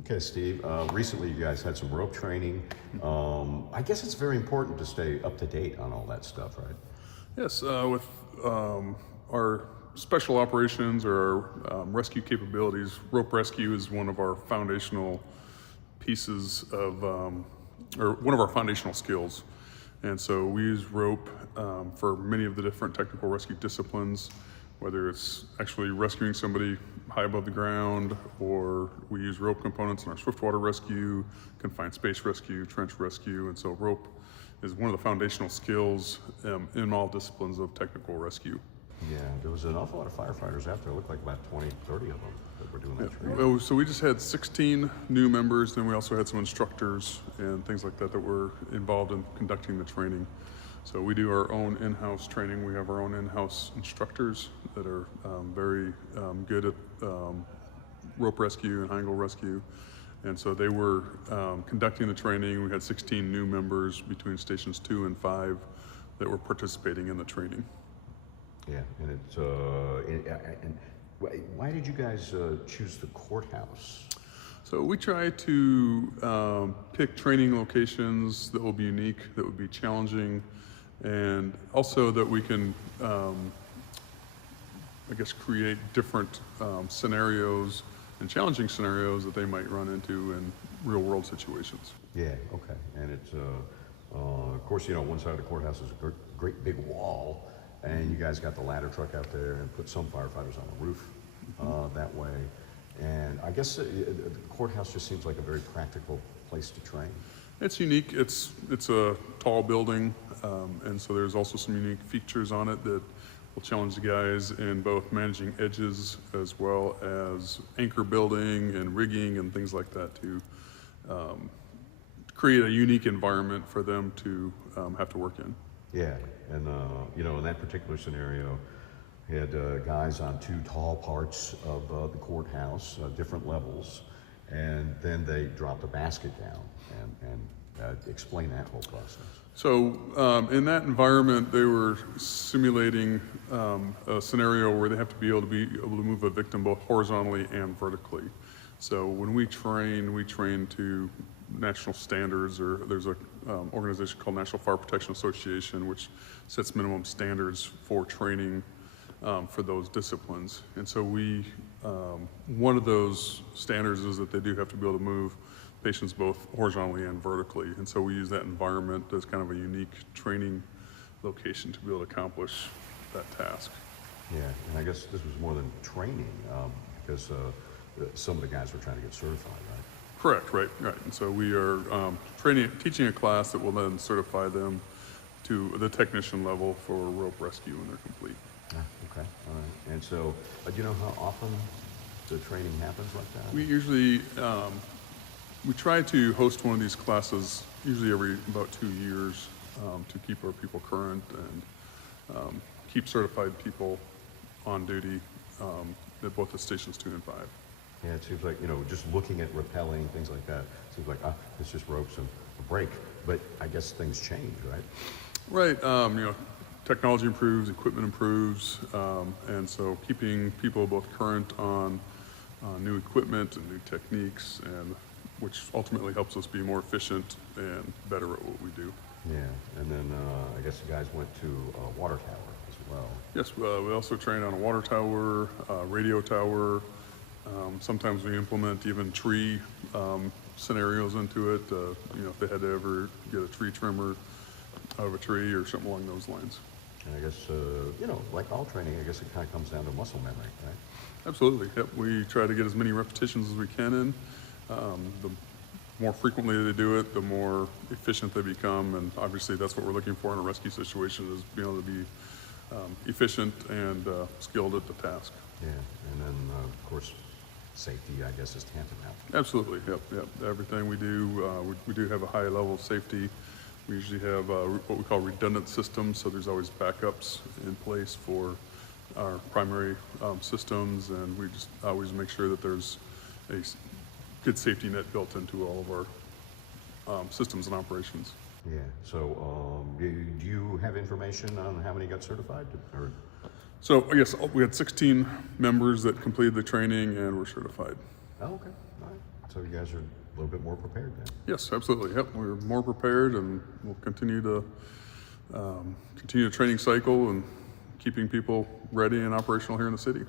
Okay, Steve. Recently, you guys had some rope training. I guess it's very important to stay up to date on all that stuff, right? Yes, with our special operations or our rescue capabilities, rope rescue is one of our foundational pieces of, or one of our foundational skills. And so we use rope for many of the different technical rescue disciplines, whether it's actually rescuing somebody high above the ground, or we use rope components in our swiftwater rescue, confined space rescue, trench rescue. And so rope is one of the foundational skills in all disciplines of technical rescue. Yeah, there was an awful lot of firefighters out there. It looked like about 20, 30 of them that were doing that training. So we just had 16 new members, then we also had some instructors and things like that that were involved in conducting the training. So we do our own in-house training. We have our own in-house instructors that are very good at rope rescue and angle rescue. And so they were conducting the training. We had 16 new members between stations 2 and 5 that were participating in the training. Yeah, and it's why did you guys choose the courthouse? So we try to pick training locations that will be unique, that would be challenging, and also that we can, I guess, create different scenarios and challenging scenarios that they might run into in real world situations. Yeah, okay. And it's, of course, you know, one side of the courthouse is a great big wall, and you guys got the ladder truck out there and put some firefighters on the roof that way. And I guess the courthouse just seems like a very practical place to train. It's unique. It's a tall building, and so there's also some unique features on it that will challenge the guys in both managing edges as well as anchor building and rigging and things like that to create a unique environment for them to have to work in. Yeah, and you know, in that particular scenario, we had guys on 2 tall parts of the courthouse, different levels, and then they dropped a basket down and explain that whole process. So in that environment, they were simulating a scenario where they have to be able to move a victim both horizontally and vertically. So when we train to national standards, or there's a organization called National Fire Protection Association, which sets minimum standards for training for those disciplines. And so one of those standards is that they do have to be able to move patients both horizontally and vertically. And so we use that environment as kind of a unique training location to be able to accomplish that task. Yeah, and I guess this was more than training because some of the guys were trying to get certified, right? Correct, right. And so we are teaching a class that will then certify them to the technician level for rope rescue when they're complete. Okay, all right. And so, do you know how often the training happens like that? We usually, we try to host one of these classes usually every about 2 years to keep our people current and keep certified people on duty at both the stations 2 and 5. Yeah, it seems like, you know, just looking at rappelling, things like that, it seems like, it's just ropes and a brake. But I guess things change, right? Right, you know, technology improves, equipment improves, and so keeping people both current on new equipment and new techniques, and which ultimately helps us be more efficient and better at what we do. Yeah, and then I guess the guys went to a water tower as well. Yes, we also train on a water tower, radio tower. Sometimes we implement even tree scenarios into it. You know, if they had to ever get a tree trimmer out of a tree or something along those lines. And I guess, you know, like all training, I guess it kind of comes down to muscle memory, right? Absolutely, yep. We try to get as many repetitions as we can in. The more frequently they do it, the more efficient they become, and obviously that's what we're looking for in a rescue situation, is being able to be efficient and skilled at the task. Yeah, and then, of course, safety, I guess, is tantamount. Absolutely, yep. Everything we do, we do have a high level of safety. We usually have what we call redundant systems, so there's always backups in place for our primary systems, and we just always make sure that there's a good safety net built into all of our systems and operations. Yeah, so do you have information on how many got certified? Or? So I guess we had 16 members that completed the training and were certified. Oh, okay, all right. so you guys are a little bit more prepared then. Yes, absolutely. Yep, we're more prepared, and we'll continue the training cycle and keeping people ready and operational here in the city.